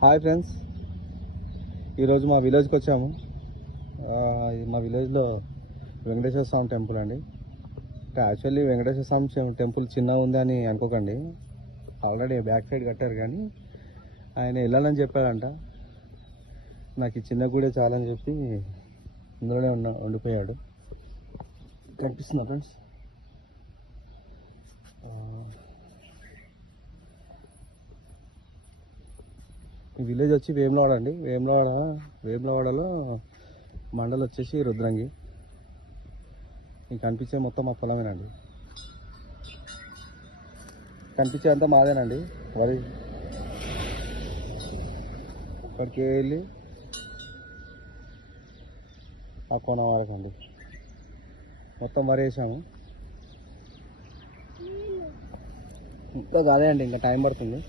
Hi friends, ఈరోజు మా విలేజ్కి వచ్చాము. మా విలేజ్లో వెంకటేశ్వర స్వామి టెంపుల్ అండి. యాక్చువల్లీ వెంకటేశ్వర స్వామి టెంపుల్ చిన్నగా ఉంది అని అనుకోకండి. ఆల్రెడీ బ్యాక్ సైడ్ కట్టారు, కానీ ఆయన వెళ్ళాలని చెప్పాడంట. నాకు ఈ చిన్న గుడే చాలని చెప్పి ఇందులోనే ఉండిపోయాడు. కనిపిస్తుందా ఫ్రెండ్స్? ఈ విలేజ్ వచ్చి వేములవాడ అండి. వేములవాడలో మండలం వచ్చేసి రుద్రంగి. మీకు కనిపించే మొత్తం మా పొలమేనండి. కనిపించే అంతా మాదేనండి. వరి అక్కడికి వెళ్ళి ఆ కొన వరకు అండి మొత్తం వరి వేసాము. ఇంకా కాదే అండి, ఇంకా టైం పడుతుంది.